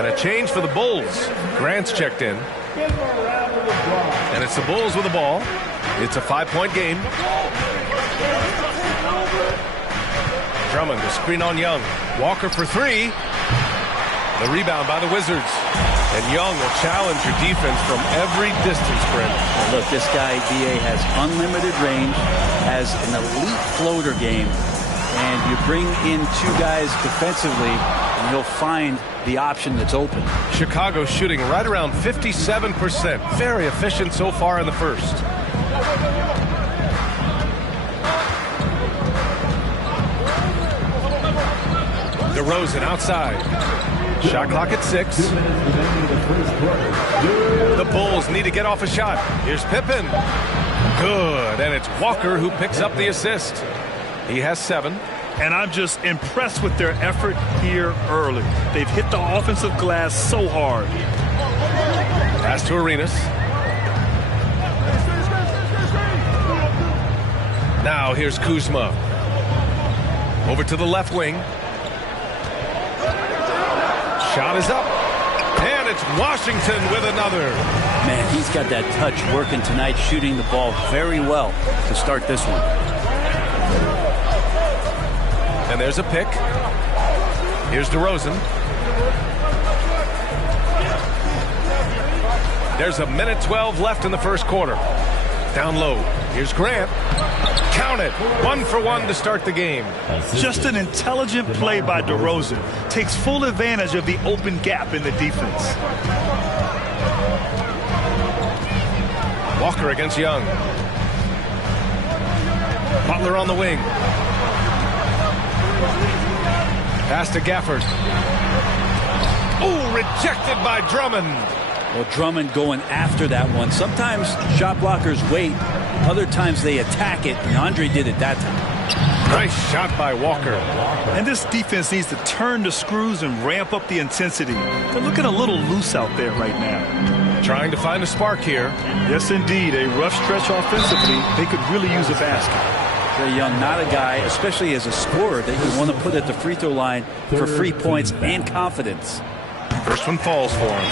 And a change for the Bulls. Grant's checked in. And it's the Bulls with the ball. It's a 5-point game. Drummond, the screen on Young. Walker for three. The rebound by the Wizards. And Young will challenge your defense from every distance, Brent. Well, look, this guy, D.A., has unlimited range, has an elite floater game, and you bring in two guys defensively, and you'll find the option that's open. Chicago shooting right around 57%. Very efficient so far in the first. DeRozan outside. Shot clock at 6. The Bulls need to get off a shot. Here's Pippen. Good. And it's Walker who picks up the assist. He has 7. And I'm just impressed with their effort here early. They've hit the offensive glass so hard. Pass to Arenas. Now here's Kuzma. Over to the left wing. Shot is up. And it's Washington with another. Man, he's got that touch working tonight, shooting the ball very well to start this one. And there's a pick. Here's DeRozan. There's a minute 12 left in the first quarter. Down low. Here's Grant. Count it. 1 for 1 to start the game. Just an intelligent play by DeRozan. Takes full advantage of the open gap in the defense. Walker against Young. Butler on the wing. Pass to Gafford. Oh, rejected by Drummond. Well, Drummond going after that one. Sometimes shot blockers wait. Other times they attack it, and Andre did it that time. Nice shot by Walker. And this defense needs to turn the screws and ramp up the intensity. They're looking a little loose out there right now. Trying to find a spark here. Yes, indeed. A rough stretch offensively. They could really use a basket. Trae Young, not a guy, especially as a scorer, that you want to put at the free throw line for free points and confidence. First one falls for him.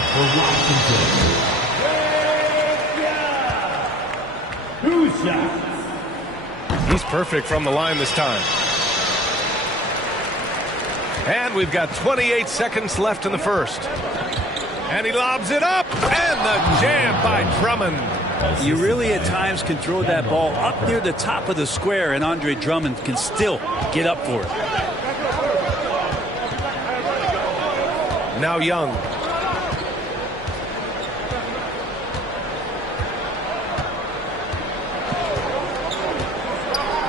He's perfect from the line this time. And we've got 28 seconds left in the first. And he lobs it up. And the jam by Drummond. You really at times can throw that ball up near the top of the square, and Andre Drummond can still get up for it. Now Young.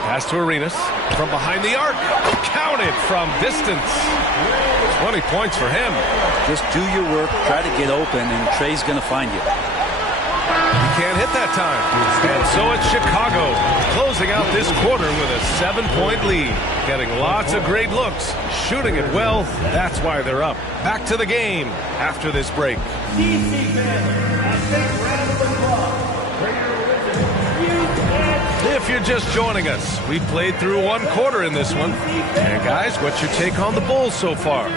Pass to Arenas from behind the arc. Counted from distance. 20 points for him. Just do your work, try to get open, and Trae's going to find you. He can't hit that time. And so it's Chicago closing out this quarter with a 7-point lead. Getting lots of great looks. Shooting it well. That's why they're up. Back to the game after this break. If you're just joining us, we played through one quarter in this one. And guys, what's your take on the Bulls so far?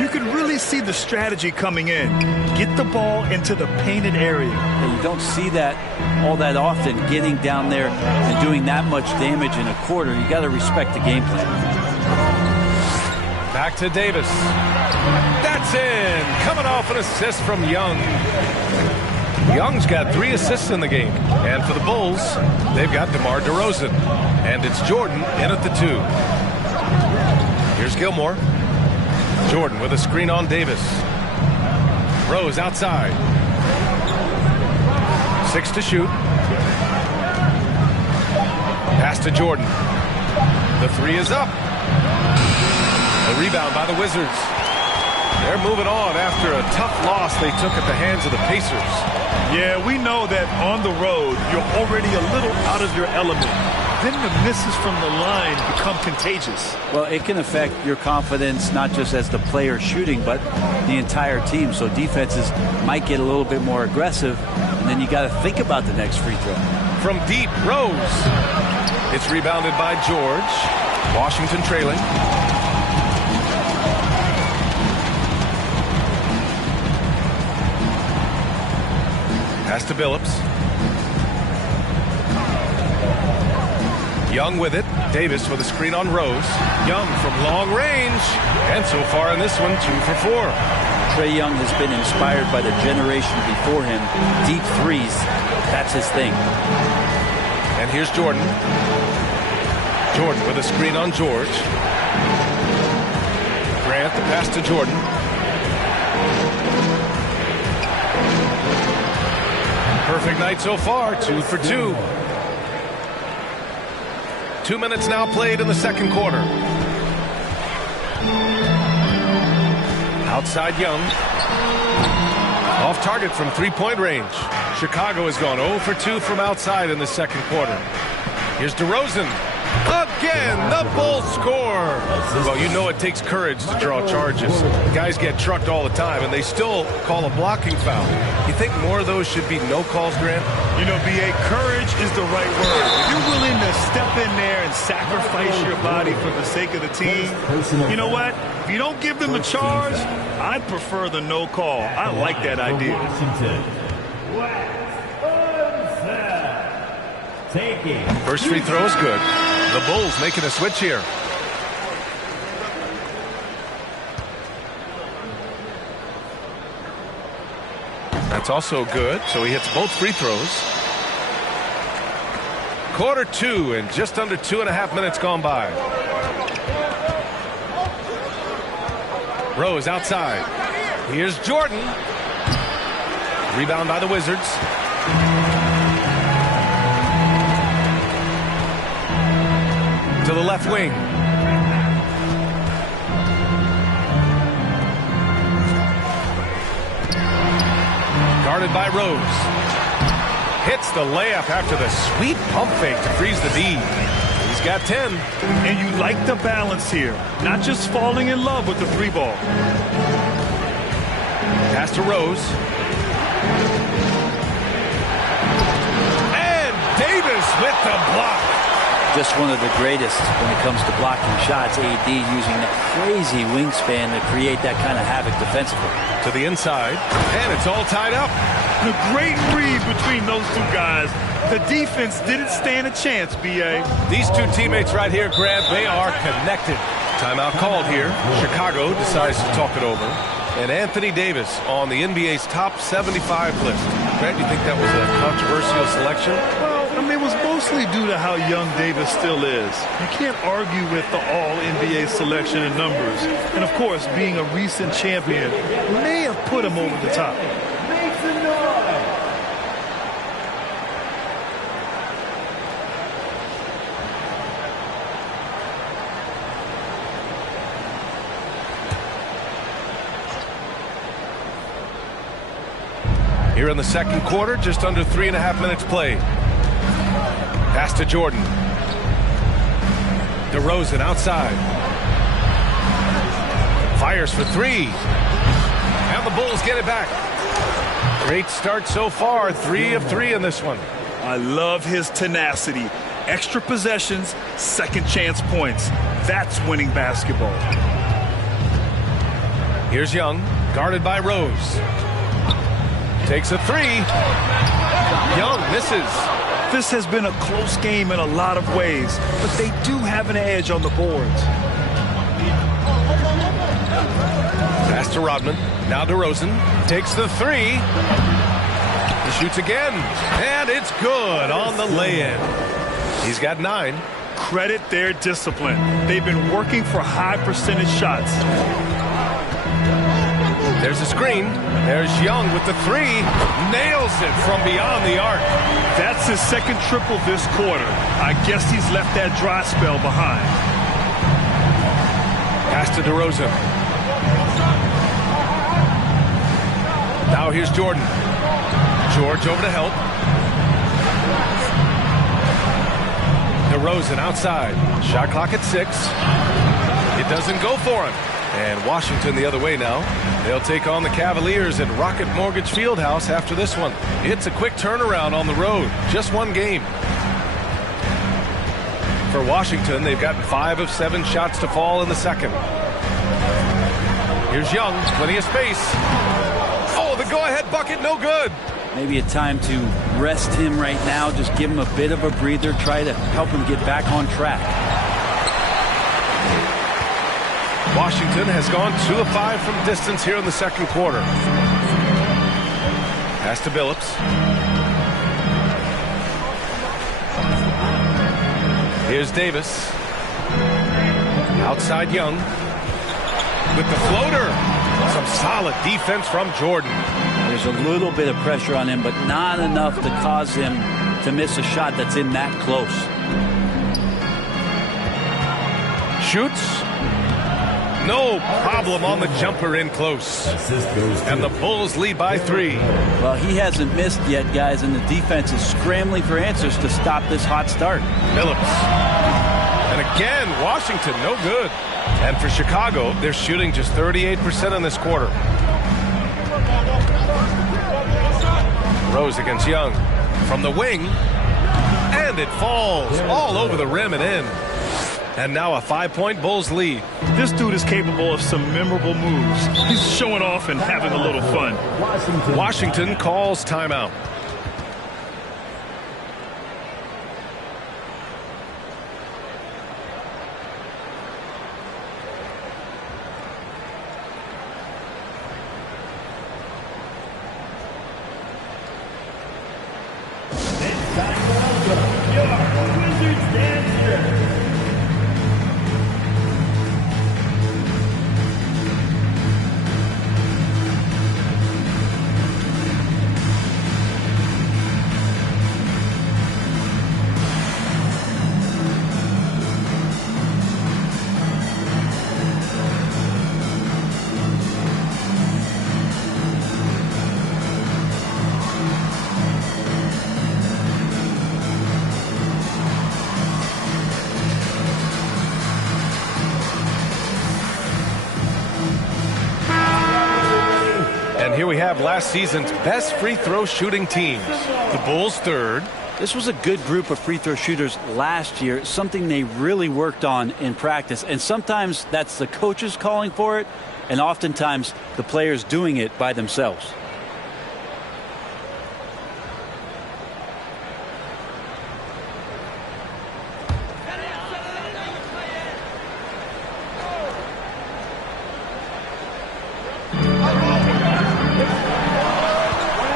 You can really see the strategy coming in. Get the ball into the painted area. And you don't see that all that often, getting down there and doing that much damage in a quarter. You got to respect the game plan. Back to Davis. That's in. Coming off an assist from Young. Young's got 3 assists in the game. And for the Bulls, they've got DeMar DeRozan. And it's Jordan in at the 2. Here's Gilmore. Jordan with a screen on Davis. Rose outside. 6 to shoot. Pass to Jordan. The 3 is up. The rebound by the Wizards. They're moving on after a tough loss they took at the hands of the Pacers. Yeah, we know that on the road, you're already a little out of your element. Then the misses from the line become contagious. Well, it can affect your confidence, not just as the player shooting, but the entire team. So defenses might get a little bit more aggressive, and then you got to think about the next free throw. From deep, Rose. It's rebounded by George. Washington trailing. Pass to Billups. Young with it. Davis with a screen on Rose. Young from long range. And so far in this one, 2 for 4. Trae Young has been inspired by the generation before him. Deep threes, that's his thing. And here's Jordan. Jordan with a screen on George. Grant the pass to Jordan. Perfect night so far, 2 for 2. 2 minutes now played in the second quarter. Outside Young. Off target from three-point range. Chicago has gone 0 for 2 from outside in the second quarter. Here's DeRozan. Again, the Bulls score. Well, you know it takes courage to draw charges. Guys get trucked all the time, and they still call a blocking foul. You think more of those should be no calls, Grant? You know, B.A., courage is the right word. If you're willing to step in there and sacrifice your body for the sake of the team, you know what? If you don't give them a charge, I'd prefer the no call. I like that idea. First free throw is good. The Bulls making a switch here. That's also good, so he hits both free throws. Quarter 2 and just under 2.5 minutes gone by. Rose outside. Here's Jordan. Rebound by the Wizards. To the left wing. Guarded by Rose. Hits the layup after the sweet pump fake to freeze the D. He's got 10. And you like the balance here. Not just falling in love with the three ball. Pass to Rose. And Davis with the block. Just one of the greatest when it comes to blocking shots. AD using that crazy wingspan to create that kind of havoc defensively. To the inside, and it's all tied up. The great read between those two guys. The defense didn't stand a chance, B.A. These two teammates right here, Grant, they are connected. Timeout called here. Chicago decides to talk it over. And Anthony Davis on the NBA's top 75 list. Grant, you think that was a controversial selection? I mean, it was mostly due to how young Davis still is. You can't argue with the all-NBA selection and numbers. And, of course, being a recent champion may have put him over the top. Here in the second quarter, just under 3.5 minutes played. Pass to Jordan. DeRozan outside. Fires for 3. And the Bulls get it back. Great start so far. 3 of 3 in this one. I love his tenacity. Extra possessions, second chance points. That's winning basketball. Here's Young, guarded by Rose. Takes a 3. Young misses. This has been a close game in a lot of ways, but they do have an edge on the boards. Pass to Rodman. Now DeRozan. Takes the 3. He shoots again. And it's good on the lay-in. He's got 9. Credit their discipline. They've been working for high percentage shots. There's a screen. There's Young with the 3. Nails it from beyond the arc. That's his second triple this quarter. I guess he's left that dry spell behind. Pass to DeRozan. Now here's Jordan. George over to help. DeRozan outside. Shot clock at 6. It doesn't go for him. And Washington the other way now. They'll take on the Cavaliers at Rocket Mortgage Fieldhouse after this one. It's a quick turnaround on the road. Just one game. For Washington, they've gotten 5 of 7 shots to fall in the second. Here's Young, plenty of space. Oh, the go-ahead bucket, no good. Maybe a time to rest him right now. Just give him a bit of a breather. Try to help him get back on track. Washington has gone 2 of 5 from distance here in the second quarter. Pass to Billups. Here's Davis. Outside Young. With the floater. Some solid defense from Jordan. There's a little bit of pressure on him, but not enough to cause him to miss a shot that's in that close. Shoots. No problem on the jumper in close. And the Bulls lead by 3. Well, he hasn't missed yet, guys, and the defense is scrambling for answers to stop this hot start. Billups. And again, Washington, no good. And for Chicago, they're shooting just 38% in this quarter. Rose against Young. From the wing. And it falls all over the rim and in. And now a 5-point Bulls lead. This dude is capable of some memorable moves. He's showing off and having a little fun. Washington calls timeout. And here we have last season's best free throw shooting teams. The Bulls third. This was a good group of free throw shooters last year, something they really worked on in practice. And sometimes that's the coaches calling for it, and oftentimes the players doing it by themselves.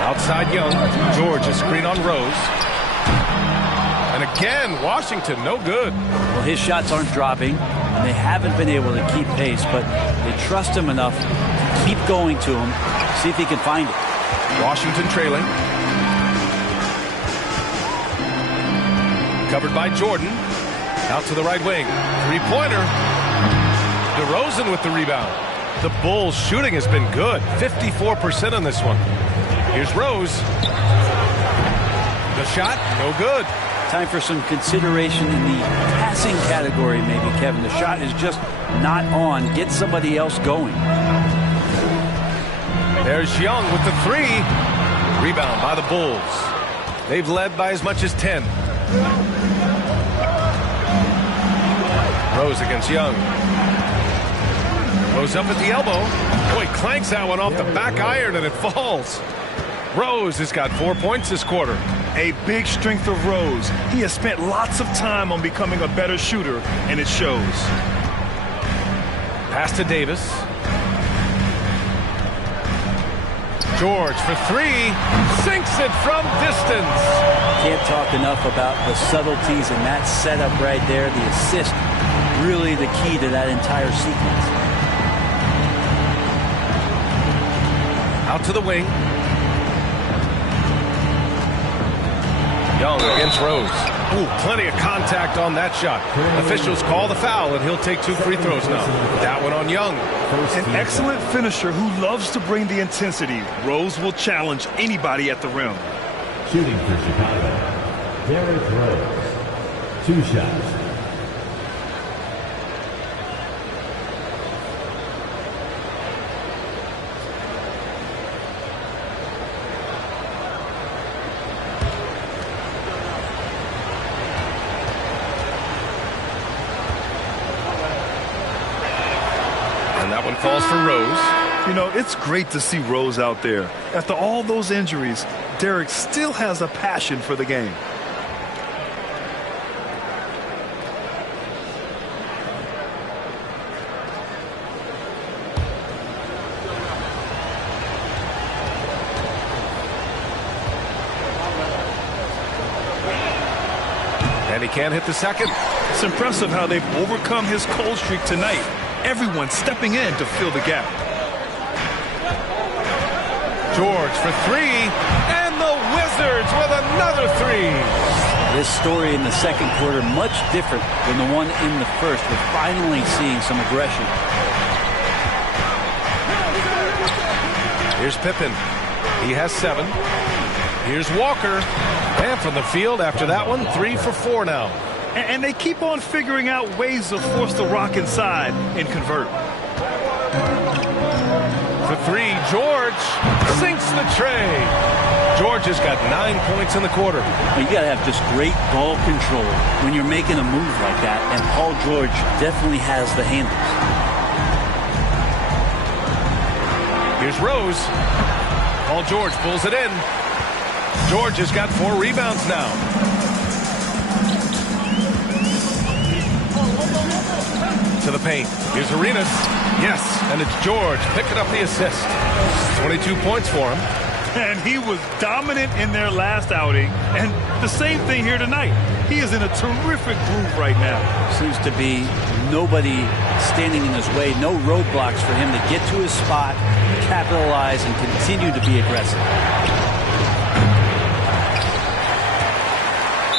Outside Young. George, a screen on Rose. And again, Washington, no good. Well, his shots aren't dropping, and they haven't been able to keep pace, but they trust him enough to keep going to him, see if he can find it. Washington trailing. Covered by Jordan. Out to the right wing. Three-pointer. DeRozan with the rebound. The Bulls' shooting has been good. 54% on this one. Here's Rose. The shot, no good. Time for some consideration in the passing category, maybe, Kevin. The shot is just not on. Get somebody else going. There's Young with the three. Rebound by the Bulls. They've led by as much as 10. Rose against Young. Rose up at the elbow. Boy, clanks that one off the back iron and it falls. Rose has got 4 points this quarter. A big strength of Rose. He has spent lots of time on becoming a better shooter, and it shows. Pass to Davis. George for three. Sinks it from distance. Can't talk enough about the subtleties in that setup right there. The assist, really the key to that entire sequence. Out to the wing. Young against Rose. Ooh, plenty of contact on that shot. Officials call the foul, and he'll take 2 free throws now. That one on Young. An excellent finisher who loves to bring the intensity. Rose will challenge anybody at the rim. Shooting for Chicago, Derrick Rose. 2 shots. That one falls for Rose. You know, it's great to see Rose out there. After all those injuries, Derek still has a passion for the game. And he can't hit the second. It's impressive how they've overcome his cold streak tonight. Everyone stepping in to fill the gap. George for three, and the Wizards with another three. This story in the second quarter much different than the one in the first. We're finally seeing some aggression. Here's Pippen. He has 7. Here's Walker. And from the field after that one, 3 for 4 now. And they keep on figuring out ways to force the rock inside and convert. For 3, George sinks the tray. George has got 9 points in the quarter. Well, you got to have just great ball control when you're making a move like that, and Paul George definitely has the handles. Here's Rose. Paul George pulls it in. George has got 4 rebounds now. To the paint. Here's Arenas. Yes, and it's George picking up the assist. 22 points for him. And he was dominant in their last outing. And the same thing here tonight. He is in a terrific groove right now. Seems to be nobody standing in his way. No roadblocks for him to get to his spot, capitalize, and continue to be aggressive.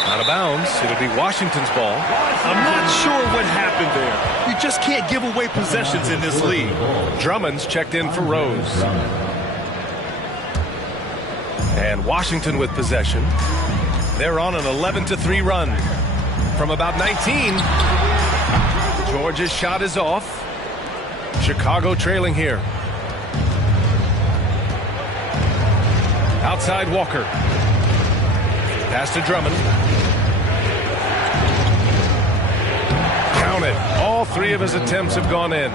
Out of bounds. It'll be Washington's ball. I'm not sure what happened there. You just can't give away possessions in this league. Drummond's checked in for Rose. And Washington with possession. They're on an 11-3 run. From about 19. George's shot is off. Chicago trailing here. Outside Walker. Pass to Drummond. Count it. All 3 of his attempts have gone in.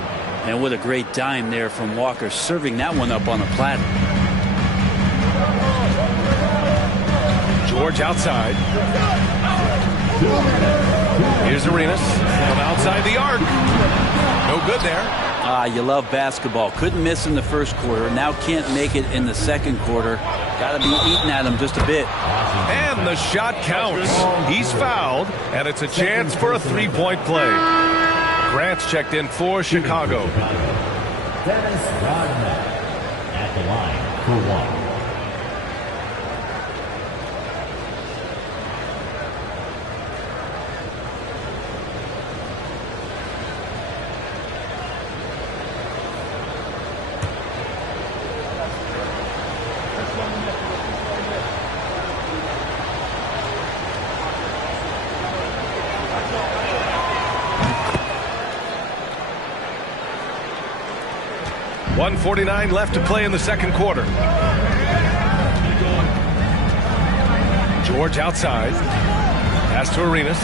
And what a great dime there from Walker, serving that one up on a platter. George outside. Here's Arenas from outside the arc. No good there. You love basketball. Couldn't miss in the first quarter. Now can't make it in the second quarter. Got to be eating at him just a bit. And the shot counts. He's fouled, and it's a chance for a 3-point play. Grant's checked in for Chicago. Dennis Rodman at the line for 1. .149 left to play in the second quarter. George outside. Pass to Arenas.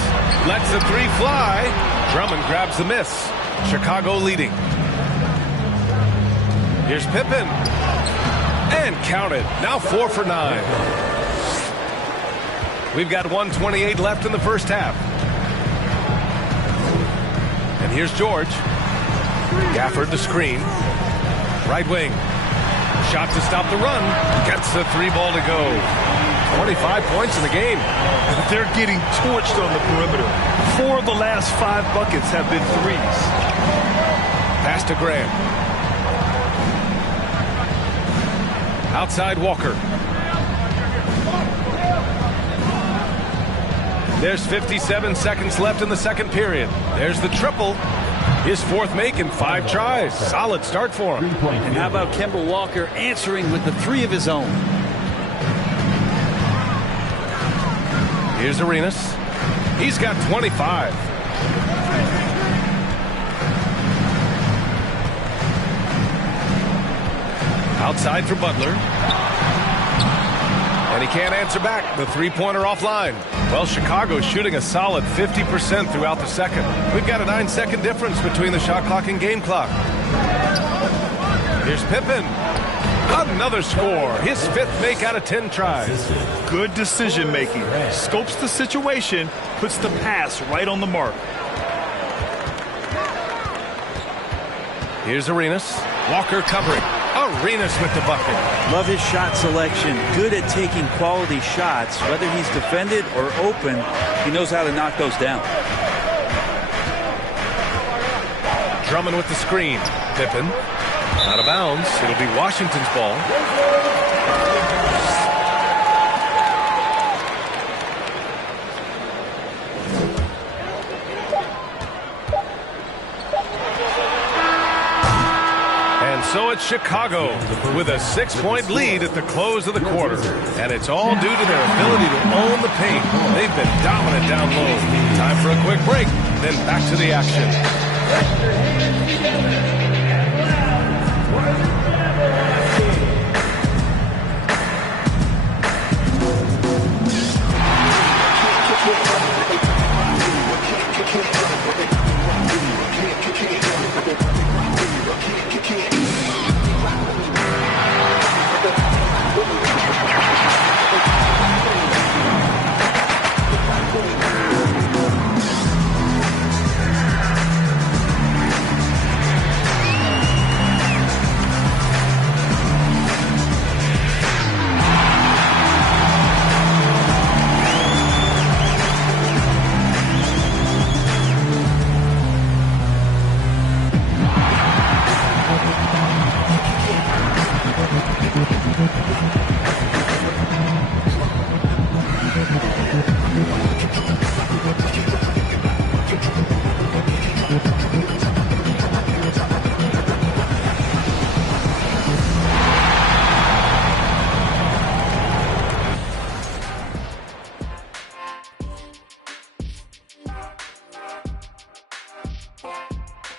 Lets the 3 fly. Drummond grabs the miss. Chicago leading. Here's Pippen. And counted. Now 4 for 9. We've got 1:28 left in the first half. And here's George. Gafford the screen. Right wing. Shot to stop the run. Gets the 3 ball to go. 25 points in the game. They're getting torched on the perimeter. 4 of the last 5 buckets have been threes. Pass to Grant. Outside Walker. There's 57 seconds left in the second period. There's the triple. His 4th make in 5 tries. Solid start for him. And how about Kemba Walker answering with the 3 of his own? Here's Arenas. He's got 25. Outside for Butler. And he can't answer back. The 3-pointer offline. Well, Chicago's shooting a solid 50% throughout the second. We've got a 9-second difference between the shot clock and game clock. Here's Pippen. Another score. His 5th make out of 10 tries. Good decision making. Scopes the situation, puts the pass right on the mark. Here's Arenas. Walker covering. Arenas with the bucket. Love his shot selection. Good at taking quality shots. Whether he's defended or open, he knows how to knock those down. Drummond with the screen. Pippen. Out of bounds. It'll be Washington's ball. And so it's Chicago with a 6-point lead at the close of the quarter. And it's all due to their ability to own the paint. They've been dominant down low. Time for a quick break, then back to the action.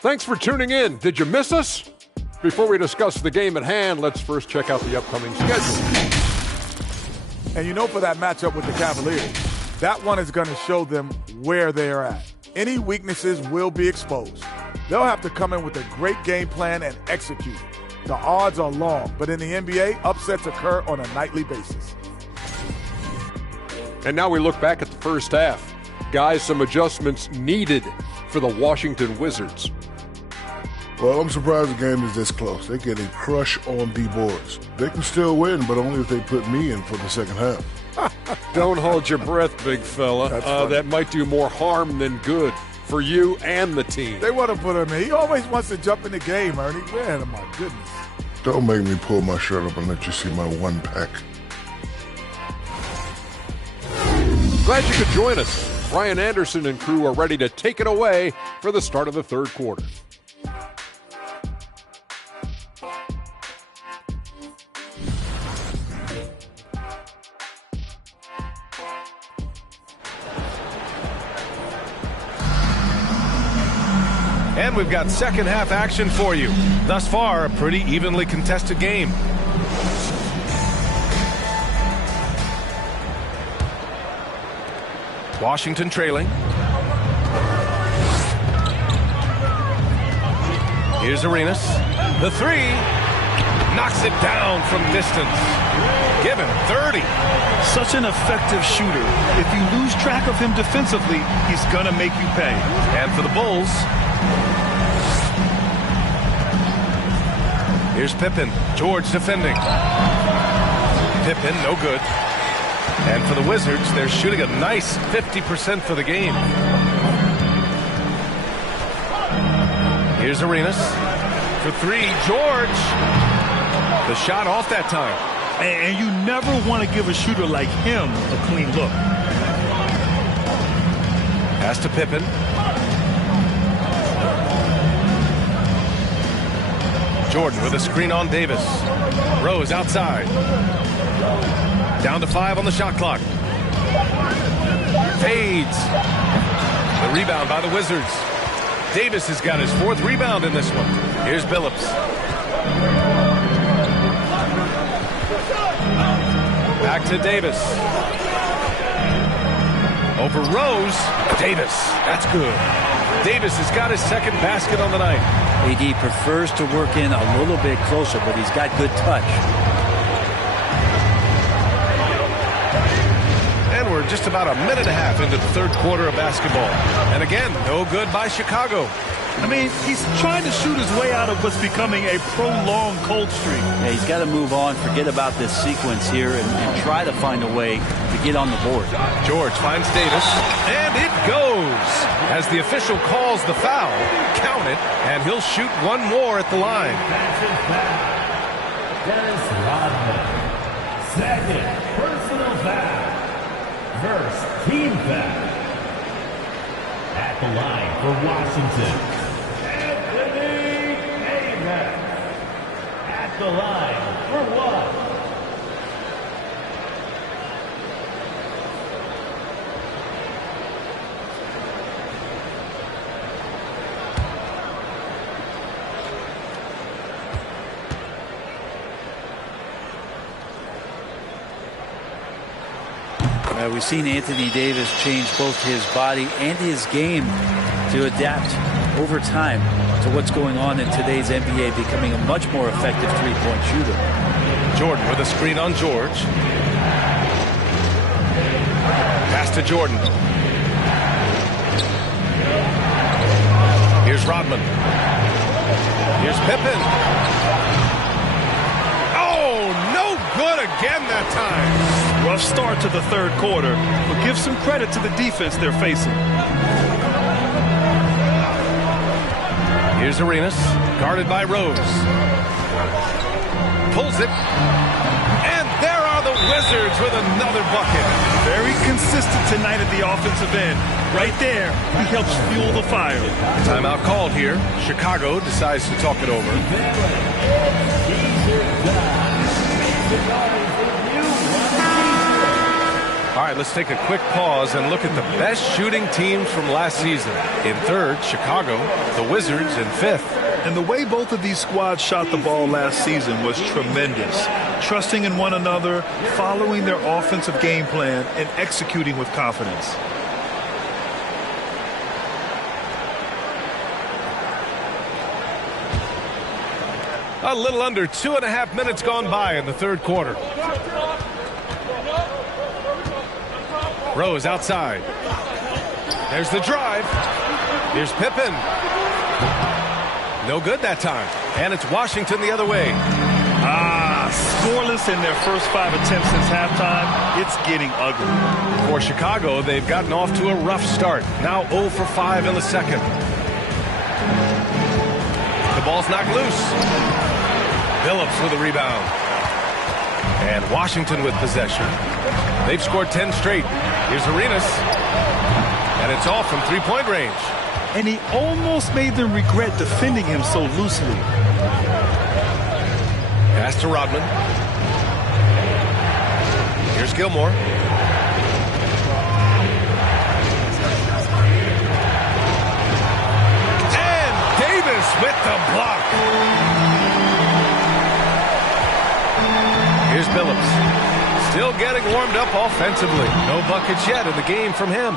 Thanks for tuning in. Did you miss us? Before we discuss the game at hand, let's first check out the upcoming schedule. And you know, for that matchup with the Cavaliers, that one is going to show them where they are at. Any weaknesses will be exposed. They'll have to come in with a great game plan and execute. The odds are long, but in the NBA, upsets occur on a nightly basis. And now we look back at the first half. Guys, some adjustments needed for the Washington Wizards. Well, I'm surprised the game is this close. They get a crush on the boards. They can still win, but only if they put me in for the second half. Don't hold your breath, big fella. That might do more harm than good for you and the team. They want to put him in. He always wants to jump in the game, Ernie. Man, oh my goodness. Don't make me pull my shirt up and let you see my one pack. Glad you could join us. Brian Anderson and crew are ready to take it away for the start of the third quarter. And we've got second half action for you. Thus far, a pretty evenly contested game. Washington trailing. Here's Arenas. The three. Knocks it down from distance. Give him 30. Such an effective shooter. If you lose track of him defensively, he's going to make you pay. And for the Bulls, here's Pippen. George defending. Pippen, no good. And for the Wizards, they're shooting a nice 50% for the game. Here's Arenas. For three, George. The shot off that time. And you never want to give a shooter like him a clean look. Pass to Pippen. Jordan with a screen on Davis. Rose outside. Down to 5 on the shot clock. Fades. The rebound by the Wizards. Davis has got his 4th rebound in this one. Here's Billups. Back to Davis. Over Rose. Davis. That's good. Davis has got his 2nd basket on the night. AD prefers to work in a little bit closer, but he's got good touch. And we're just about a minute and a half into the third quarter of basketball. And again, no good by Chicago. I mean, he's trying to shoot his way out of what's becoming a prolonged cold streak. Yeah, he's got to move on, forget about this sequence here, and try to find a way to get on the board. George finds Davis, and it goes. As the official calls the foul, count it, and he'll shoot one more at the line. Dennis Rodman. Second personal foul. First team foul. At the line for Washington. Anthony Davis. At the line for one. We've seen Anthony Davis change both his body and his game to adapt over time to what's going on in today's NBA, becoming a much more effective three-point shooter. Jordan with a screen on George. Pass to Jordan. Here's Rodman. Here's Pippen. Oh, no good again that time. Rough start to the third quarter, but give some credit to the defense they're facing. Here's Arenas, guarded by Rose. Pulls it. And there are the Wizards with another bucket. Very consistent tonight at the offensive end. Right there, he helps fuel the fire. Timeout called here. Chicago decides to talk it over. All right, let's take a quick pause and look at the best shooting teams from last season. In third, Chicago, the Wizards in fifth. And the way both of these squads shot the ball last season was tremendous. Trusting in one another, following their offensive game plan, and executing with confidence. A little under 2.5 minutes gone by in the third quarter. Rose outside. There's the drive. Here's Pippen. No good that time. And it's Washington the other way. Scoreless in their first 5 attempts since halftime. It's getting ugly. For Chicago, they've gotten off to a rough start. Now 0 for 5 in the second. The ball's knocked loose. Phillips with a rebound. And Washington with possession. They've scored 10 straight. Here's Arenas. And it's off from three-point range. And he almost made them regret defending him so loosely. Pass to Rodman. Here's Gilmore. And Davis with the block. Here's Phillips. Still getting warmed up offensively. No buckets yet in the game from him.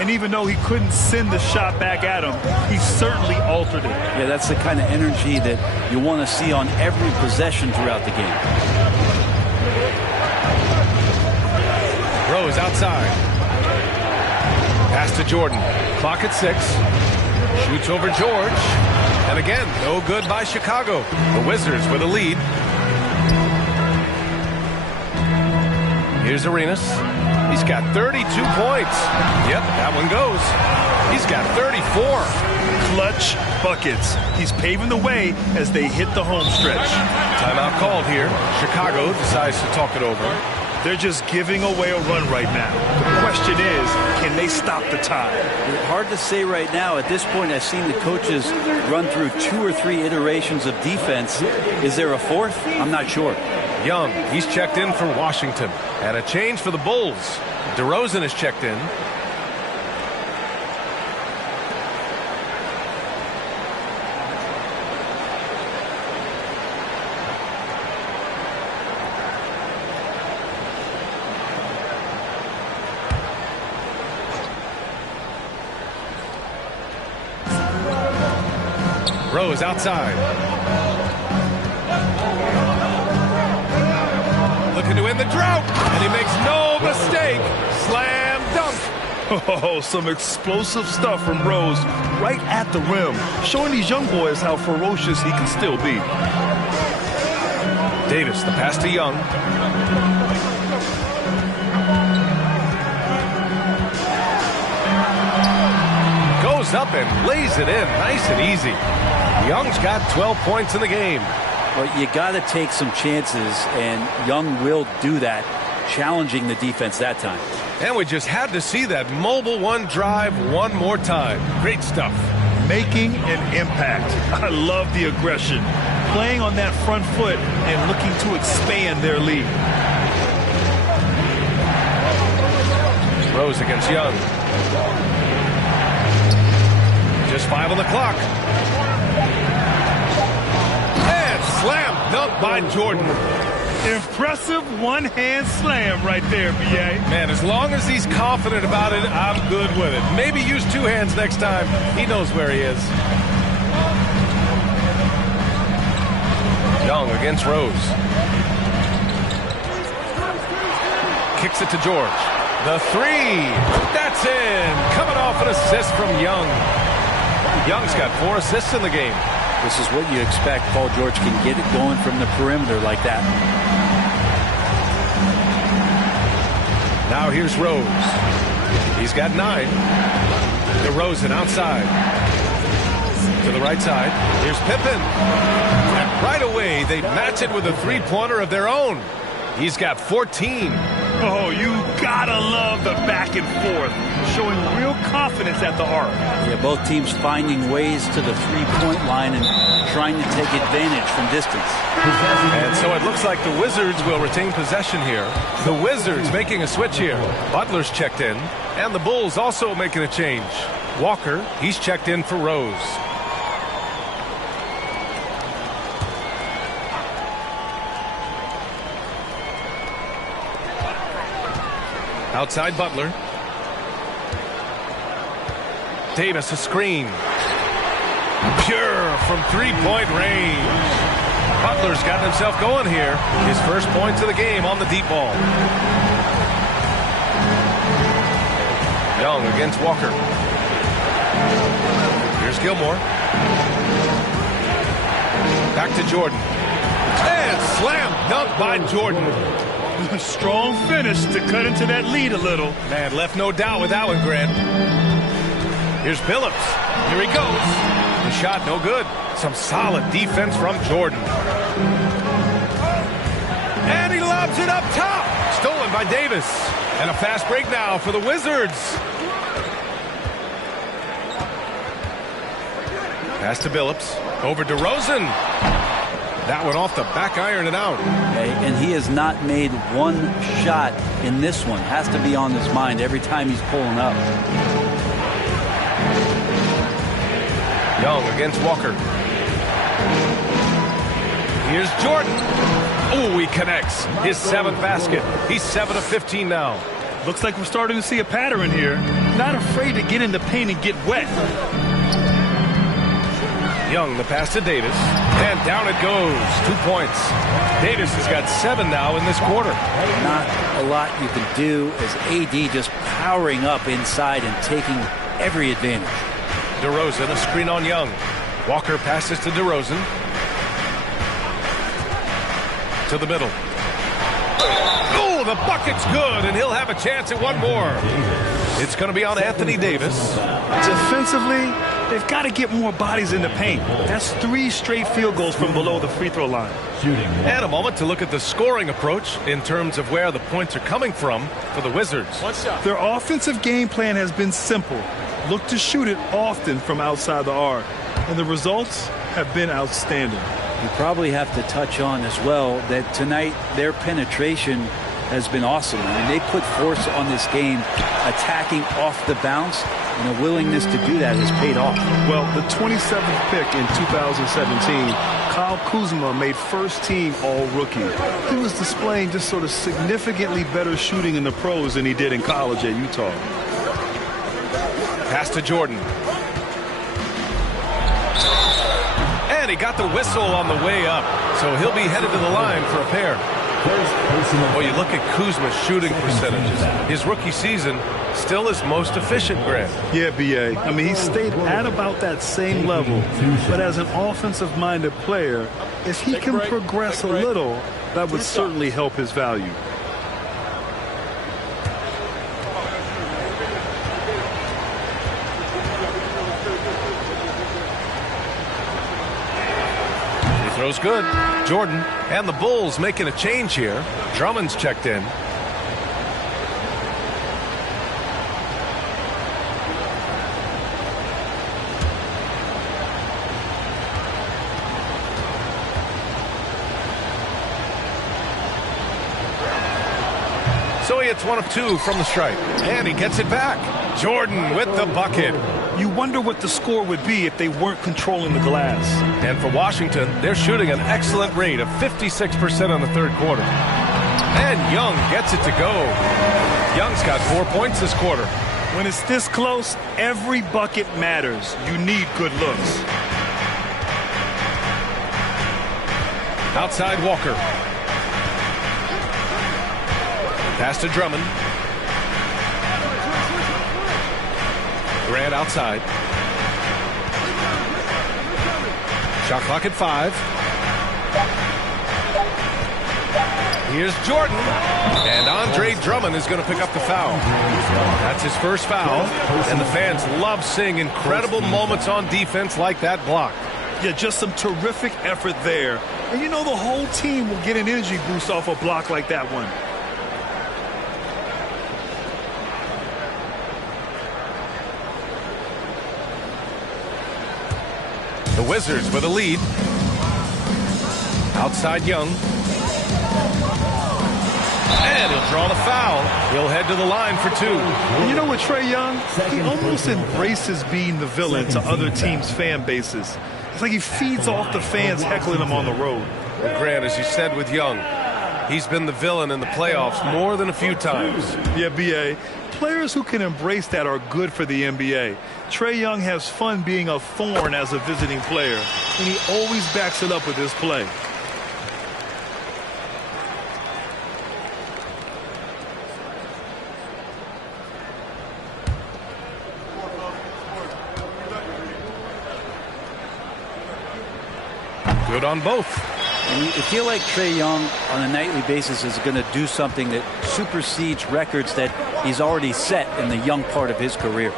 And even though he couldn't send the shot back at him, he certainly altered it. Yeah, that's the kind of energy that you want to see on every possession throughout the game. Rose outside. Pass to Jordan. Clock at 6. Shoots over George. And again, no good by Chicago. The Wizards with a lead. Here's Arenas. He's got 32 points. Yep, that one goes. He's got 34. Clutch buckets. He's paving the way as they hit the home stretch. Timeout called here. Chicago decides to talk it over. They're just giving away a run right now. The question is, can they stop the tide? Hard to say right now. At this point, I've seen the coaches run through 2 or 3 iterations of defense. Is there a fourth? I'm not sure. Young, he's checked in for Washington. And a change for the Bulls. DeRozan is checked in. Rose outside. Looking to win the drought, and he makes no mistake. Slam dunk. Oh, some explosive stuff from Rose right at the rim, showing these young boys how ferocious he can still be. Davis, the pass to Young. Goes up and lays it in nice and easy. Young's got 12 points in the game. Well, you got to take some chances, and Young will do that, challenging the defense that time. And we just had to see that mobile one drive one more time. Great stuff. Making an impact. I love the aggression. Playing on that front foot and looking to expand their lead. Rose against Young. Just 5 on the clock. And slam dunk by Jordan. Impressive one-hand slam right there, B.A. Man, as long as he's confident about it, I'm good with it. Maybe use 2 hands next time. He knows where he is. Young against Rose. Kicks it to George. The 3. That's in. Coming off an assist from Young. Young's got 4 assists in the game. This is what you expect. Paul George can get it going from the perimeter like that. Now here's Rose. He's got 9. DeRozan outside. To the right side. Here's Pippen. And right away, they match it with a 3-pointer of their own. He's got 14. Oh, you gotta love the back and forth. Showing real confidence at the arc. Yeah, both teams finding ways to the 3-point line and trying to take advantage from distance. And so it looks like the Wizards will retain possession here. The Wizards making a switch here. Butler's checked in. And the Bulls also making a change. Walker, he's checked in for Rose. Outside Butler. Davis a screen. Pure from 3-point range. Butler's gotten himself going here. His first points of the game on the deep ball. Young against Walker. Here's Gilmore. Back to Jordan. And slam dunk by Jordan. A strong finish to cut into that lead a little. Man, left no doubt with that one, Grant. Here's Billups. Here he goes. The shot no good. Some solid defense from Jordan. And he lobs it up top. Stolen by Davis. And a fast break now for the Wizards. Pass to Billups. Over to DeRozan. That one off the back iron and out. And he has not made one shot in this one. Has to be on his mind every time he's pulling up. Young against Walker. Here's Jordan. Oh, he connects. His 7th basket. He's 7 of 15 now. Looks like we're starting to see a pattern here. Not afraid to get in the paint and get wet. Young, the pass to Davis. And down it goes. 2 points. Davis has got 7 now in this quarter. Not a lot you can do as AD just powering up inside and taking every advantage. DeRozan, a screen on Young. Walker passes to DeRozan. To the middle. Oh, the bucket's good, and he'll have a chance at one more. It's going to be on Anthony Davis. Defensively, they've got to get more bodies in the paint. That's 3 straight field goals from below the free throw line. And a moment to look at the scoring approach in terms of where the points are coming from for the Wizards. Their offensive game plan has been simple. Look to shoot it often from outside the arc. And the results have been outstanding. You probably have to touch on as well that tonight their penetration has been awesome. I mean, they put force on this game, attacking off the bounce, and a willingness to do that has paid off. Well, the 27th pick in 2017, Kyle Kuzma made first team all-rookie. He was displaying just sort of significantly better shooting in the pros than he did in college at Utah. Pass to Jordan. And he got the whistle on the way up, so he'll be headed to the line for a pair. Well, you look at Kuzma's shooting percentages. His rookie season, still his most efficient, Grant. Yeah, B.A. I mean, he stayed at about that same level. But as an offensive-minded player, if he can progress a little, that would certainly help his value. Throws good. Jordan and the Bulls making a change here. Drummond's checked in. So he hits 1 of 2 from the stripe. And he gets it back. Jordan with the bucket. You wonder what the score would be if they weren't controlling the glass. And for Washington, they're shooting an excellent rate of 56% on the third quarter. And Young gets it to go. Young's got 4 points this quarter. When it's this close, every bucket matters. You need good looks. Outside Walker. Pass to Drummond. Grant outside. Shot clock at 5. Here's Jordan. And Andre Drummond is going to pick up the foul. That's his first foul. And the fans love seeing incredible moments on defense like that block. Yeah, just some terrific effort there. And you know the whole team will get an energy boost off a block like that one. The Wizards with a lead. Outside Young. And he'll draw the foul. He'll head to the line for 2. And you know what, Trae Young? He almost embraces being the villain to other teams' fan bases. It's like he feeds off the fans heckling him on the road. Well, Grant, as you said with Young, he's been the villain in the playoffs more than a few times. Yeah, B.A. Players who can embrace that are good for the NBA. Trae Young has fun being a thorn as a visiting player, and he always backs it up with his play. Good on both. And you feel like Trae Young on a nightly basis is going to do something that supersedes records that he's already set in the young part of his career.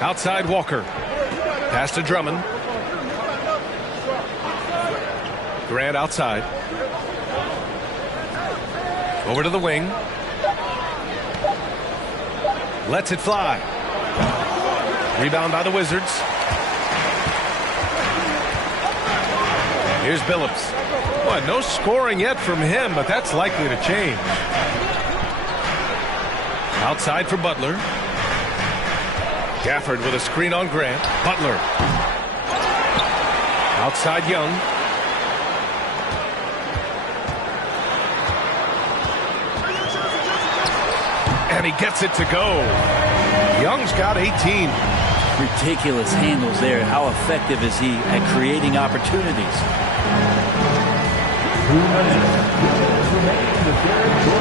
Outside Walker. Pass to Drummond. Grant outside. Over to the wing. Lets it fly. Rebound by the Wizards. Here's Billups. Well, no scoring yet from him, but that's likely to change. Outside for Butler. Gafford with a screen on Grant. Butler. Outside Young. And he gets it to go. Young's got 18. Ridiculous handles there. How effective is he at creating opportunities?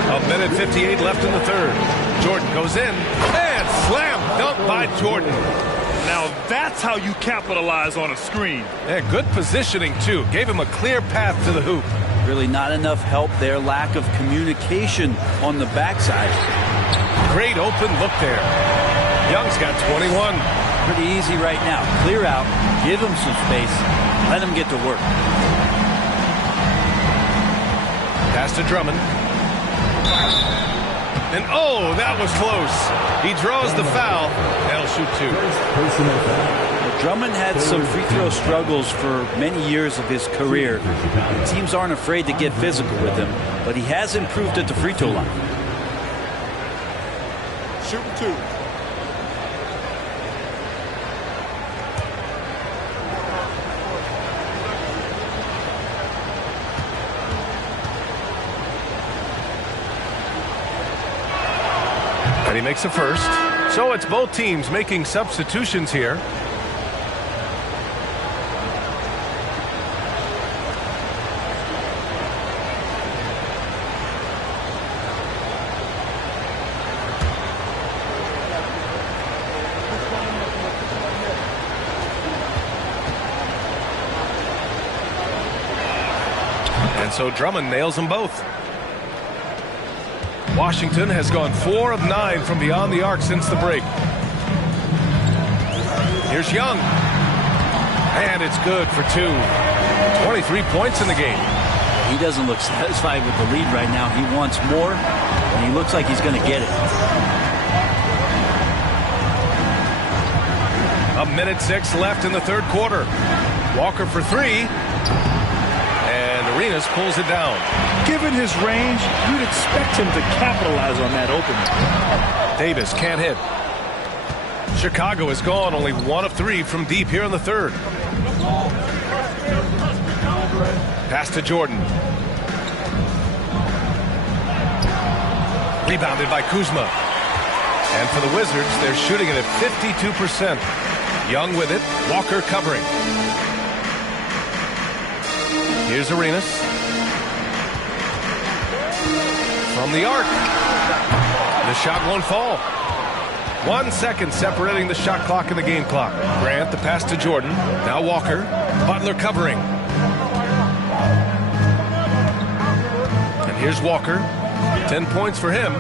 A minute 58 left in the third. Jordan goes in and slam dunk by Jordan. Now that's how you capitalize on a screen. Yeah, good positioning too. Gave him a clear path to the hoop. Really not enough help there. Lack of communication on the backside. Great open look there. Young's got 21. Pretty easy right now. Clear out. Give him some space. Let him get to work. Pass to Drummond. And oh, that was close. He draws the foul. That'll shoot 2. Well, Drummond had some free throw struggles for many years of his career. Teams aren't afraid to get physical with him, but he has improved at the free throw line. Shooting 2. And he makes a first. So it's both teams making substitutions here. And so Drummond nails them both. Washington has gone 4 of 9 from beyond the arc since the break. Here's Young. And it's good for 2. 23 points in the game. He doesn't look satisfied with the lead right now. He wants more, and he looks like he's going to get it. 1:06 left in the third quarter. Walker for 3. And Arenas pulls it down. Given his range, you'd expect him to capitalize on that opening. Davis can't hit. Chicago is gone only 1 of 3 from deep here in the third. Pass to Jordan. Rebounded by Kuzma. And for the Wizards, they're shooting it at 52%. Young with it. Walker covering. Here's Arenas. From the arc. The shot won't fall. 1 second separating the shot clock and the game clock. Grant, the pass to Jordan. Now Walker. Butler covering. And here's Walker. 10 points for him.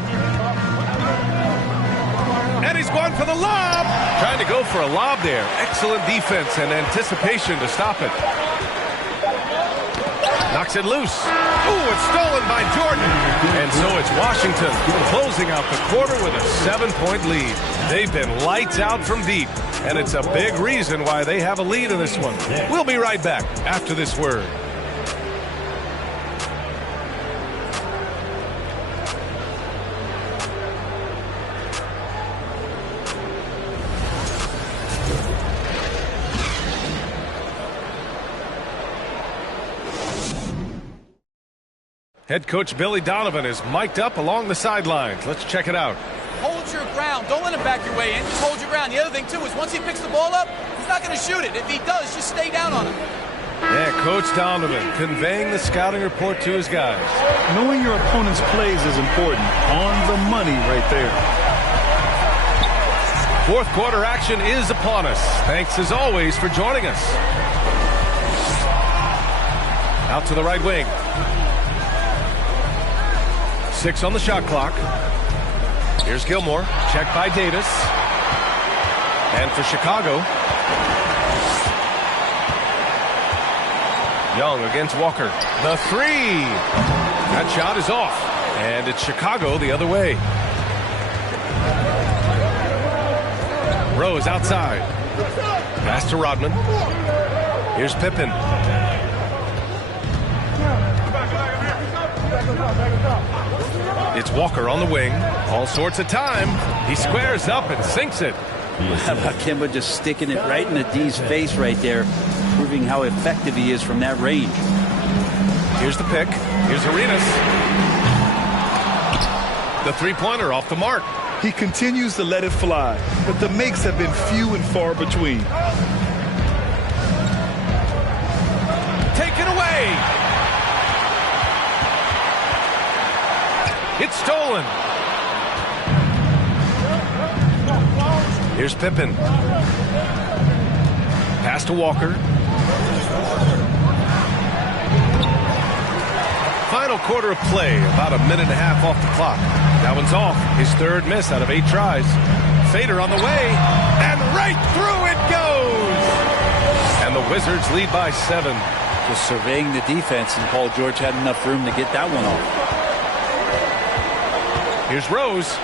And he's going for the lob. Trying to go for a lob there. Excellent defense and anticipation to stop it. Knocks it loose. Ooh, it's stolen by Jordan. And so it's Washington closing out the quarter with a 7-point lead. They've been lights out from deep, and it's a big reason why they have a lead in this one. We'll be right back after this word. Head coach Billy Donovan is mic'd up along the sidelines. Let's check it out. Hold your ground. Don't let him back your way in. Just hold your ground. The other thing, too, is once he picks the ball up, he's not going to shoot it. If he does, just stay down on him. Yeah, Coach Donovan conveying the scouting report to his guys. Knowing your opponent's plays is important. On the money right there. Fourth quarter action is upon us. Thanks, as always, for joining us. Out to the right wing. 6 on the shot clock. Here's Gilmore. Checked by Davis. And for Chicago, Young against Walker. The 3. That shot is off. And it's Chicago the other way. Rose outside. Pass to Rodman. Here's Pippen. It's Walker on the wing. All sorts of time. He squares up and sinks it. How about Kemba just sticking it right in the D's face right there, proving how effective he is from that range. Here's the pick. Here's Arenas. The three-pointer off the mark. He continues to let it fly, but the makes have been few and far between. Taken away. It's stolen. Here's Pippen. Pass to Walker. Final quarter of play, about a minute and a half off the clock. That one's off. His third miss out of 8 tries. Fader on the way, and right through it goes. And the Wizards lead by 7. Just surveying the defense, and Paul George had enough room to get that one off. Here's Rose.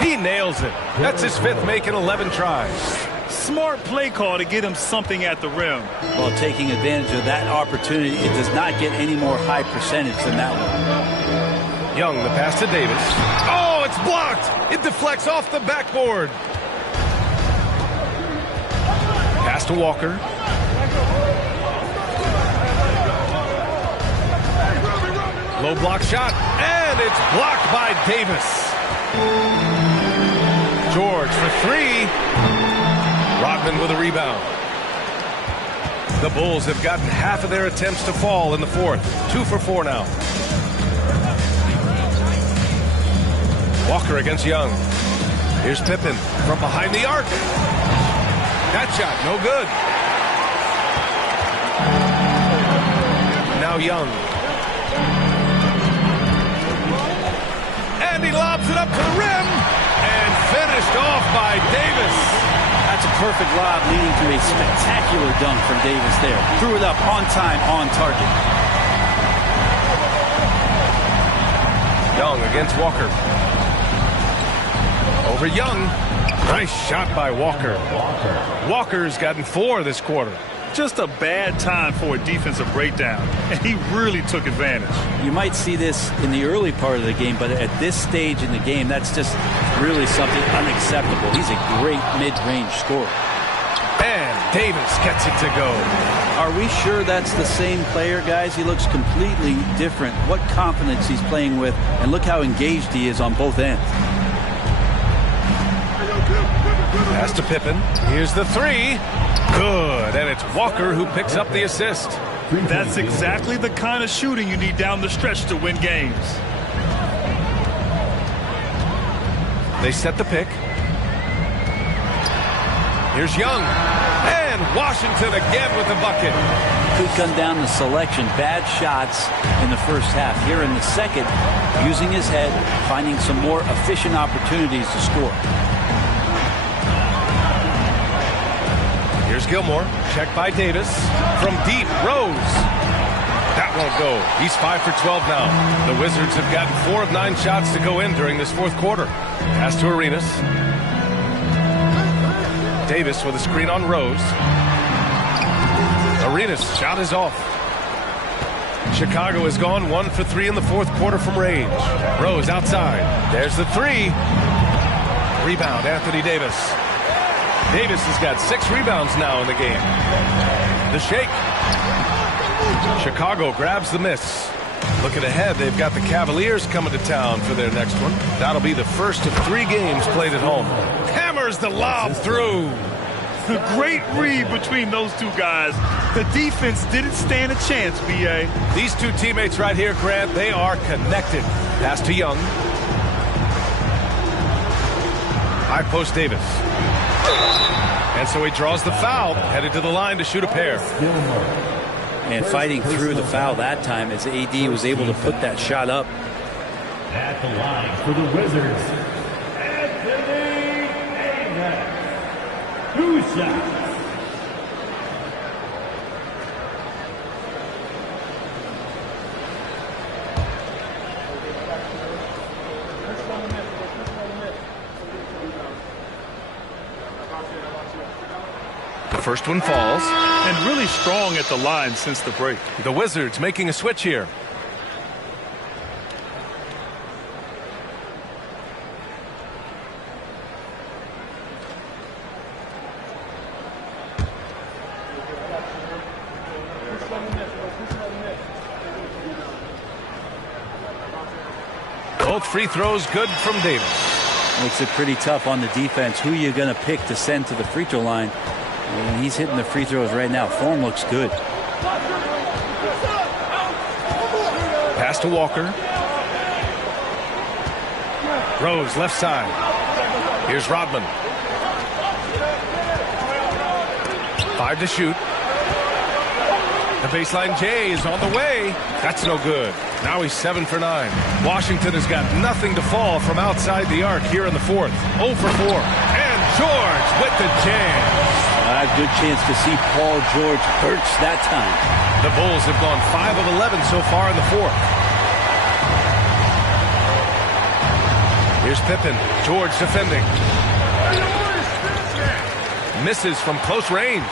He nails it. That's his 5th make in 11 tries. Smart play call to get him something at the rim. Well, taking advantage of that opportunity, it does not get any more high percentage than that one. Young, the pass to Davis. Oh, it's blocked. It deflects off the backboard. Pass to Walker. Low block shot, and it's blocked by Davis. George for 3. Rodman with a rebound. The Bulls have gotten half of their attempts to fall in the fourth. 2 for 4 now. Walker against Young. Here's Pippen from behind the arc. That shot, no good. Now Young. And he lobs it up to the rim. And finished off by Davis. That's a perfect lob leading to a spectacular dunk from Davis there. Threw it up on time, on target. Young against Walker. Over Young. Nice shot by Walker. Walker's gotten 4 this quarter. Just a bad time for a defensive breakdown, and he really took advantage. You might see this in the early part of the game, but at this stage in the game, that's just really something unacceptable. He's a great mid-range scorer. And Davis gets it to go. Are we sure that's the same player, guys? He looks completely different. What confidence he's playing with, and look how engaged he is on both ends. Pass to Pippen. Here's the 3. Good. And it's Walker who picks up the assist. That's exactly the kind of shooting you need down the stretch to win games. They set the pick. Here's Young. And Washington again with the bucket. Could come down to selection. Bad shots in the first half. Here in the second, using his head, finding some more efficient opportunities to score. Here's Gilmore. Check by Davis. From deep, Rose. That won't go. He's 5 for 12 now. The Wizards have gotten 4 of 9 shots to go in during this fourth quarter. Pass to Arenas. Davis with a screen on Rose. Arenas' shot is off. Chicago has gone 1 for 3 in the fourth quarter from range. Rose outside. There's the 3. Rebound, Anthony Davis. Davis has got 6 rebounds now in the game. The shake. Chicago grabs the miss. Looking ahead, they've got the Cavaliers coming to town for their next one. That'll be the first of 3 games played at home. Hammers the lob through. A great read between those two guys. The defense didn't stand a chance, B.A. These 2 teammates right here, Grant, they are connected. Pass to Young. High post Davis. And so he draws the foul, headed to the line to shoot a pair. And fighting through the foul that time as AD was able to put that shot up. At the line for the Wizards, Anthony Davis. 2 shots. The first one falls. And really strong at the line since the break. The Wizards making a switch here. Both free throws good from Davis. Makes it pretty tough on the defense. Who are you going to pick to send to the free throw line? And he's hitting the free throws right now. Form looks good. Pass to Walker. Rose left side. Here's Rodman. 5 to shoot. The baseline J is on the way. That's no good. Now he's 7 for 9. Washington has got nothing to fall from outside the arc here in the fourth. 0 for 4. And George with the jam. A good chance to see Paul George perch that time. The Bulls have gone 5 of 11 so far in the fourth. Here's Pippen. George defending. Misses from close range.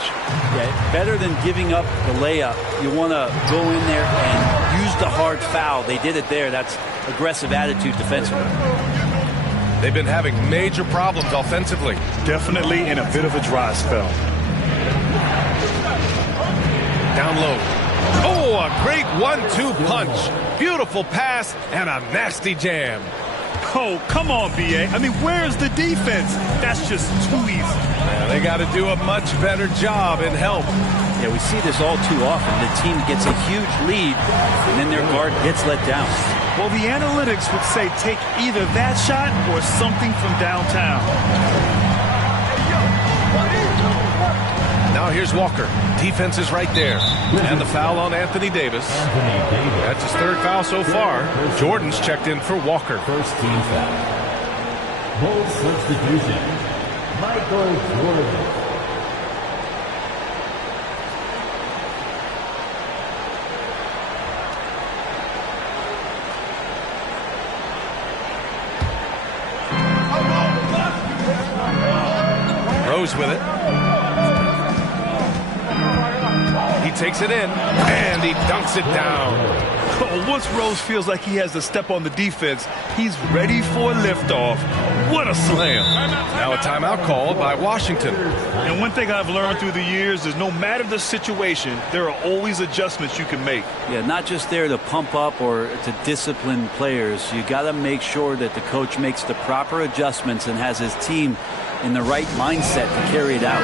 Yeah, better than giving up the layup. You want to go in there and use the hard foul. They did it there. That's aggressive attitude defensively. They've been having major problems offensively. Definitely in a bit of a dry spell. Down low. Oh, a great 1-2 punch. Beautiful pass and a nasty jam. Oh, come on, B.A. I mean, where's the defense? That's just too easy. Yeah, they got to do a much better job in help. Yeah, we see this all too often. The team gets a huge lead, and then their guard gets let down. Well, the analytics would say take either that shot or something from downtown. Now here's Walker. Defense is right there. And the foul on Anthony Davis. That's his third foul so far. Jordan's checked in for Walker. First team foul. Full substitution. Michael Jordan. Rose with it. He takes it in, and he dunks it down. Oh, once Rose feels like he has to step on the defense, he's ready for a liftoff. What a slam. Now a timeout called by Washington. And one thing I've learned through the years is no matter the situation, there are always adjustments you can make. Yeah, not just there to pump up or to discipline players. You got to make sure that the coach makes the proper adjustments and has his team in the right mindset to carry it out.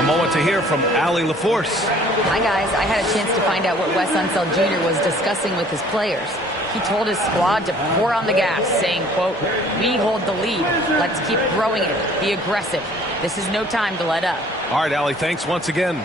A moment to hear from Allie LaForce. Hi, guys. I had a chance to find out what Wes Unseld Jr. was discussing with his players. He told his squad to pour on the gas, saying, quote, "We hold the lead. Let's keep growing it. Be aggressive. This is no time to let up." All right, Allie, thanks once again.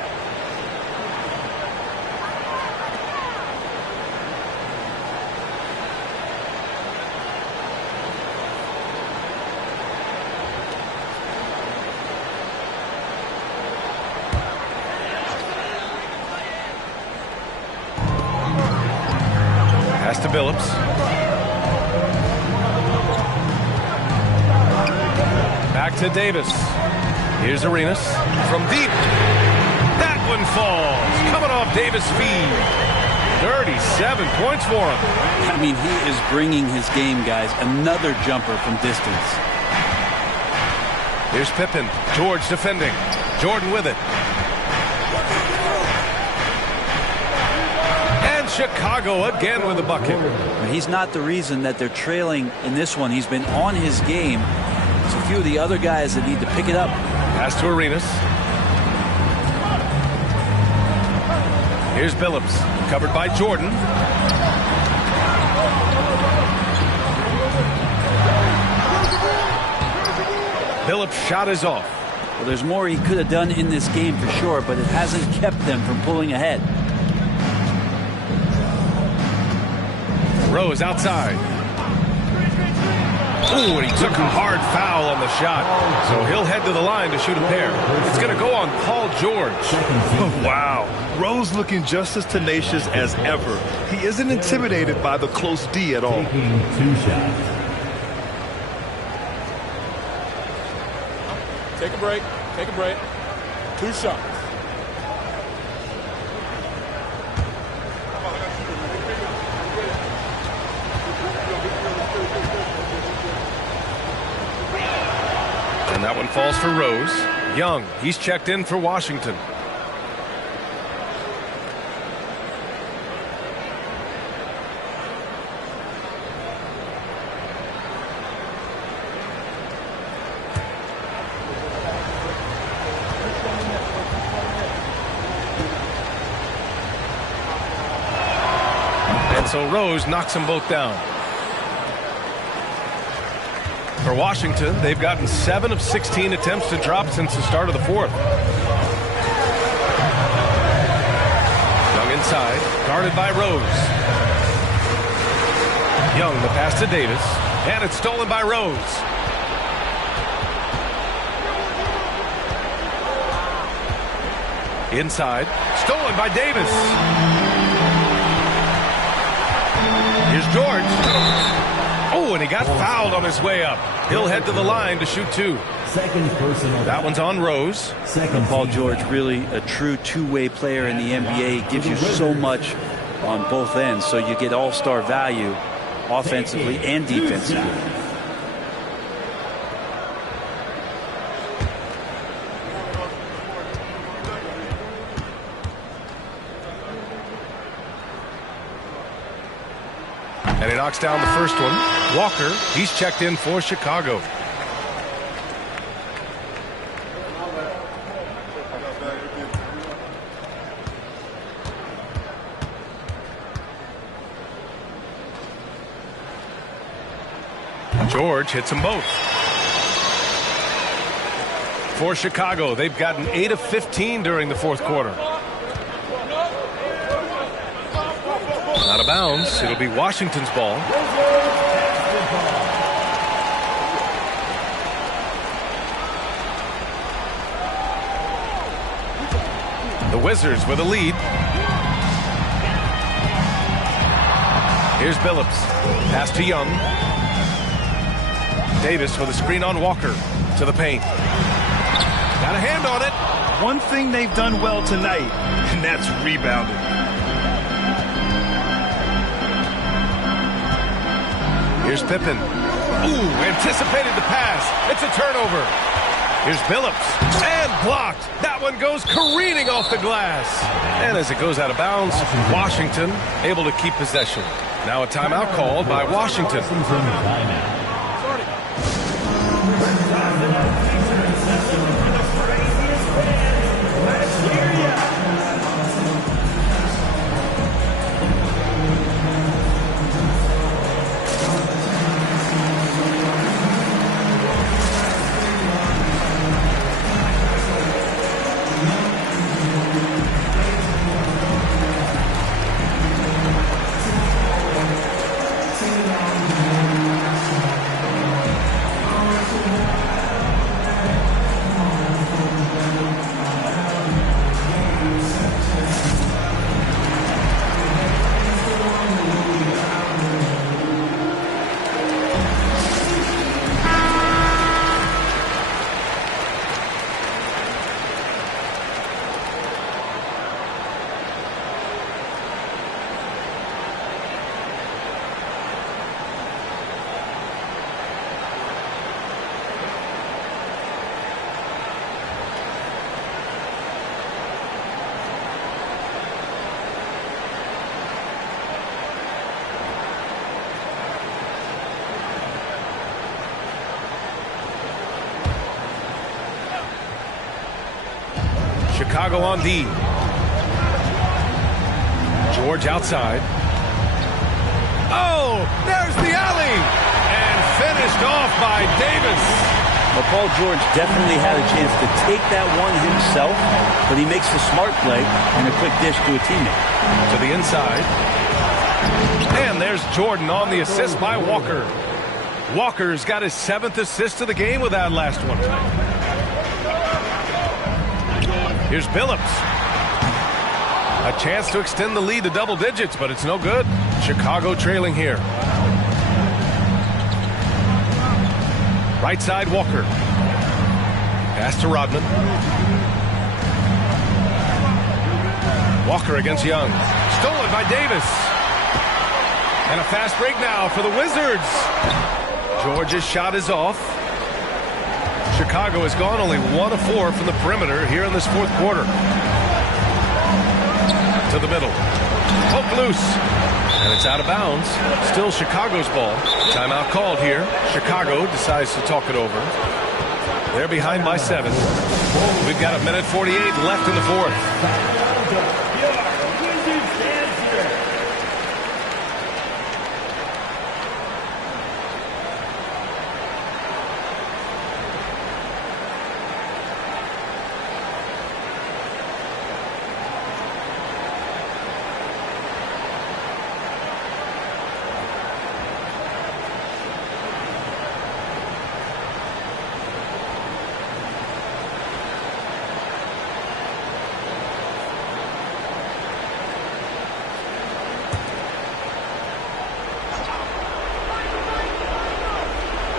Pass to Billups. Back to Davis. Here's Arenas from deep. That one falls. Coming off Davis' feed. 37 points for him. I mean, he is bringing his game, guys. Another jumper from distance. Here's Pippen. George defending. Jordan with it. And Chicago again with a bucket. He's not the reason that they're trailing in this one. He's been on his game. It's a few of the other guys that need to pick it up. Pass to Arenas. Here's Billups. Covered by Jordan. Billups' shot is off. Well, there's more he could have done in this game for sure, but it hasn't kept them from pulling ahead. Rose outside. Ooh, and he took a hard foul on the shot. So he'll head to the line to shoot a pair. It's going to go on Paul George. Wow. Rose looking just as tenacious as ever. He isn't intimidated by the close D at all. Taking 2 shots. Take a break. Take a break. 2 shots. And that one falls for Rose. Young, he's checked in for Washington. And so Rose knocks them both down. For Washington, they've gotten 7 of 16 attempts to drop since the start of the fourth. Young inside, guarded by Rose. Young, the pass to Davis, and it's stolen by Rose. Inside, stolen by Davis. Here's George. Oh, and he got fouled on his way up. He'll head to the line to shoot 2. Second personal. That one's on Rose. Second. Paul George, really a true two-way player in the NBA. Gives you so much on both ends, so you get all-star value offensively and defensively. And he knocks down the first one. Walker, he's checked in for Chicago. George hits them both. For Chicago, they've gotten 8 of 15 during the fourth quarter. Out of bounds. It'll be Washington's ball. The Wizards with a lead. Here's Billups. Pass to Young. Davis with a screen on Walker. To the paint. Got a hand on it. One thing they've done well tonight, and that's rebounding. Here's Pippen. Ooh, anticipated the pass. It's a turnover. Here's Billups. And blocked. That one goes careening off the glass. And as it goes out of bounds, Washington able to keep possession. Now a timeout called by Washington. Chicago on D. George outside. Oh, there's the alley. And finished off by Davis. Well, Paul George definitely had a chance to take that one himself, but he makes the smart play and a quick dish to a teammate. To the inside. And there's Jordan on the assist by Walker. Walker's got his 7th assist of the game with that last one. Here's Billups. A chance to extend the lead to double digits, but it's no good. Chicago trailing here. Right side, Walker. Pass to Rodman. Walker against Young. Stolen by Davis. And a fast break now for the Wizards. George's shot is off. Chicago has gone only 1 of 4 from the perimeter here in this fourth quarter. To the middle. Poke loose. And it's out of bounds. Still Chicago's ball. Timeout called here. Chicago decides to talk it over. They're behind by 7. We've got 1:48 left in the fourth.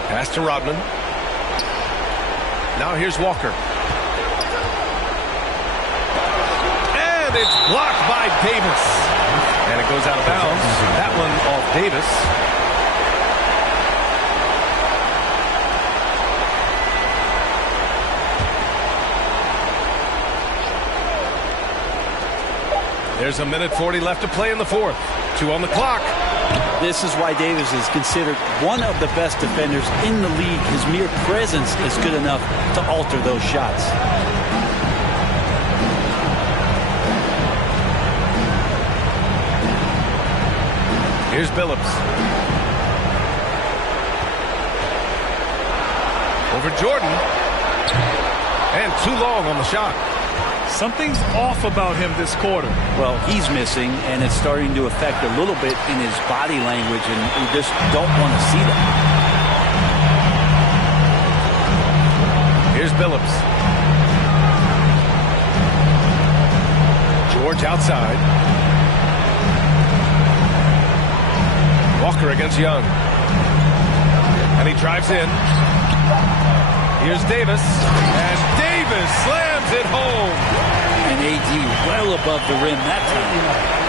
Pass to Rodman. Now here's Walker. And it's blocked by Davis. And it goes out of bounds. That one off Davis. There's 1:40 left to play in the fourth. 2 on the clock. This is why Davis is considered one of the best defenders in the league. His mere presence is good enough to alter those shots. Here's Billups. Over Jordan. And too long on the shot. Something's off about him this quarter. Well, he's missing, and it's starting to affect a little bit in his body language, and you just don't want to see that. Here's Billups. George outside. Walker against Young. And he drives in. Here's Davis. And Davis slams it home. And AD well above the rim that time.